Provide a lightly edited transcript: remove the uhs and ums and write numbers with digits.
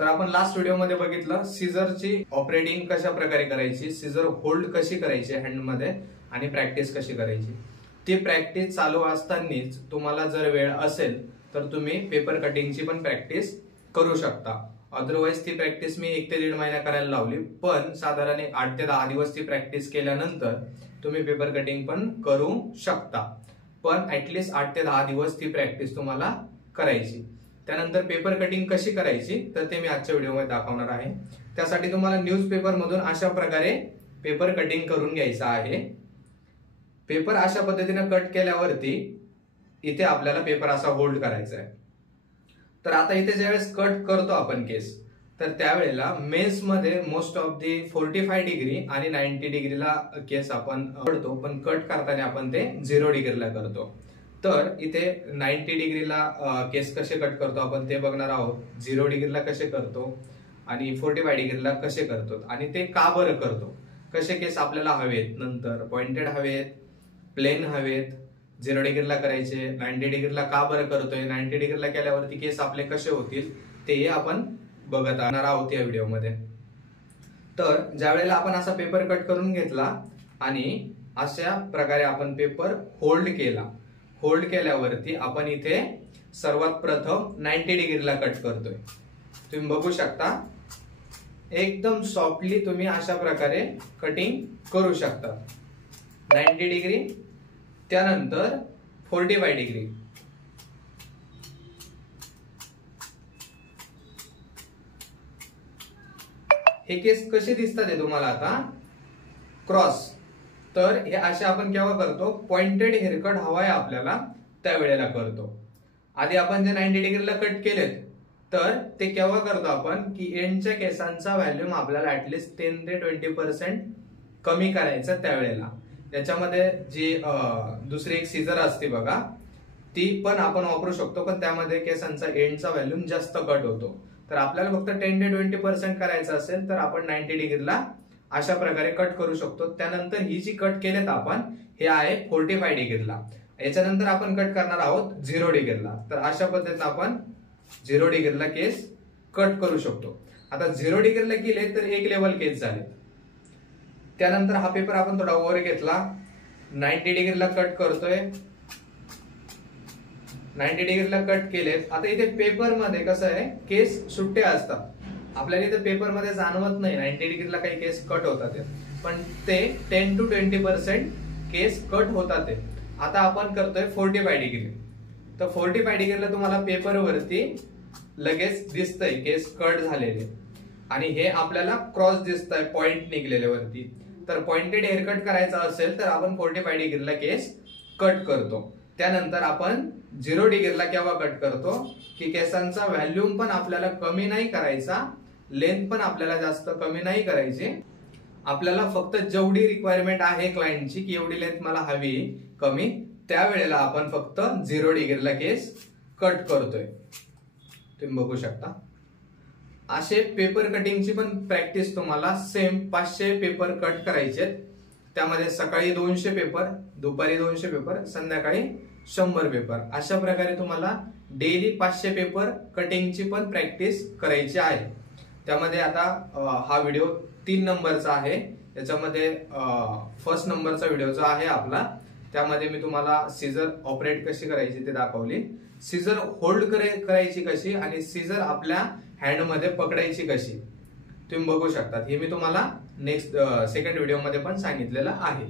तर आपण लास्ट व्हिडिओमध्ये बघितलं सीझरची ऑपरेटिंग कशा प्रकारे करायची, सीझर होल्ड कशी करायची हँडमध्ये आणि प्रॅक्टिस कशी करायची। ती प्रॅक्टिस चालू असतानाच तुम्हाला जर वेळ असेल तर तुम्ही पेपर कटिंगची पण प्रॅक्टिस करू शकता। अदरवाइज ती प्रॅक्टिस मी 1 ते 1.5 महिना करायला लावली, पण साधारण 8 ते 10 दिवस ती प्रॅक्टिस केल्यानंतर तुम्ही पेपर कटिंग पण करू शकता। पण ऍटलीस्ट 8 ते 10 दिवस ती प्रॅक्टिस तुम्हाला करायची। त्यानंतर पेपर कटिंग कशी करायची तर ते मी आजच्या व्हिडिओमध्ये दाखवणार आहे। त्यासाठी तुम्हाला न्यूजपेपर मधून अशा प्रकारे पेपर कटिंग करून घ्यायचा आहे। पेपर अशा पद्धतीने कट केल्यावरती इथे आपल्याला पेपर असा होल्ड करायचा आहे। तर आता इथे ज्यावेळेस कट करतो आपण केस, तर त्यावेळेला मेन्स मध्ये मोस्ट ऑफ दी 45 डिग्री आणि 90 डिग्रीला केस आपण करतो, पण कट करताना आपण ते 0 डिग्रीला करतो। तर इथे 90 डिग्रीला केस कसे कट करतो आपण ते बघणार आहोत, 0 डिग्रीला कसे करतो आणि 45 डिग्रीला कसे करतो आणि ते का बरं करतो, कसे केस आपल्याला हवेत, नंतर पॉइंटेड हवेत, प्लेन हवेत, 0 डिग्रीला करायचे, 90 डिग्रीला का बरं करतोय, 90 डिग्रीला केल्यावरती केस आपले कसे होतील ते आपण बघत आहोत या व्हिडिओमध्ये। तर ज्या वेळेला आपण असा पेपर कट करून घेतला आणि अशा प्रकारे आपण पेपर होल्ड केला, होल्ड केल्यावरती आपण इथे सर्वात प्रथम 90 डिग्रीला कट करतोय। तुम्ही बघू शकता एकदम सॉफ्टली तुम्ही अशा प्रकारे कटिंग करू शकता। 90 डिग्री, त्यानंतर 45 डिग्री, हे केस कसे दिसतात तुम्हाला आता क्रॉस। तर हे असे आपण केव्हा करतो, पॉइंटेड हेअरकट हवाय आपल्याला त्यावेळेला करतो। आधी आपण जे 90 डिग्रीला कट केलेत तर ते केव्हा करतो आपण की एंडच्या केसांचा व्हॉल्यूम आपल्याला ऍटलीस्ट 10 ते 20% कमी करायचा त्यावेळेला। याच्यामध्ये जी दुसरी एक सीझर असते बघा, ती पण आपण वापरू शकतो, पण त्यामध्ये केसांचा एंडचा व्हॉल्यूम जास्त कट होतो। तर आपल्याला फक्त 10 ते 20% करायचं असेल तर आपण 90 डिग्रीला अशा प्रकारे कट करू शकतो। त्यानंतर ही जी कट केलेत आपण हे आहे 45 डिग्रीला, याच्यानंतर आपण कट करणार आहोत 0 डिग्रीला। तर अशा पद्धतीने आपण 0 डिग्रीला केस कट करू शकतो। आता 0 डिग्रीला केले तर एक लेवल केस झाले। त्यानंतर हा पेपर आपण थोडा वर घेतला, 90 डिग्रीला कट करतोय, 90 डिग्रीला कट केलेत। आता इथे पेपर मध्ये कसं आहे केस सुट्टे असतात, आपल्याला इथे पेपर मध्ये जाणवत नाही 90 डिग्रीला काही केस कट होतात, पण ते 10 to 20% केस कट होतात। आता आपण करतोय 45 डिग्री, तर 45 डिग्रीला तुम्हाला पेपरवरती लगेच दिसतंय केस कट झालेले आणि हे आपल्याला क्रॉस दिसतंय पॉइंट निघलेले वरती। तर पॉइंटेड हेअरकट करायचा असेल तर आपण 45 डिग्रीला केस कट करतो। त्यानंतर आपण 0 डिग्रीला केव्हा कट करतो की केसांचा व्हॉल्यूम पण आपल्याला कमी नाही करायचा, लेंथ पण आपल्याला जास्त कमी नाही करायची, आपल्याला फक्त जेवढी रिक्वायरमेंट आहे क्लायंटची की एवढी लेंथ मला हवी कमी, त्यावेळेला आपण फक्त 0 डिग्रीला केस कट करतोय। तुम्ही बघू शकता असे पेपर कटिंगची पण प्रॅक्टिस तुम्हाला सेम 500 पेपर कट करायचे। त्यामध्ये सकाळी 200 पेपर, दुपारी 200 पेपर, संध्याकाळी 100 पेपर, अशा प्रकारे तुम्हाला डेली 500 पेपर कटिंगची पण प्रॅक्टिस करायची आहे। त्यामध्ये आता हा व्हिडिओ 3 नंबरचा आहे, याच्यामध्ये फर्स्ट नंबरचा व्हिडिओ जो आहे आपला, त्यामध्ये मी तुम्हाला सीझर ऑपरेट कशी करायची ते दाखवली, सीझर होल्ड करायची कशी आणि सीझर आपल्या हँडमध्ये पकडायची कशी, तुम्ही बघू शकता। हे मी तुम्हाला नेक्स्ट सेकंड व्हिडिओ मध्ये पण सांगितलेलं आहे।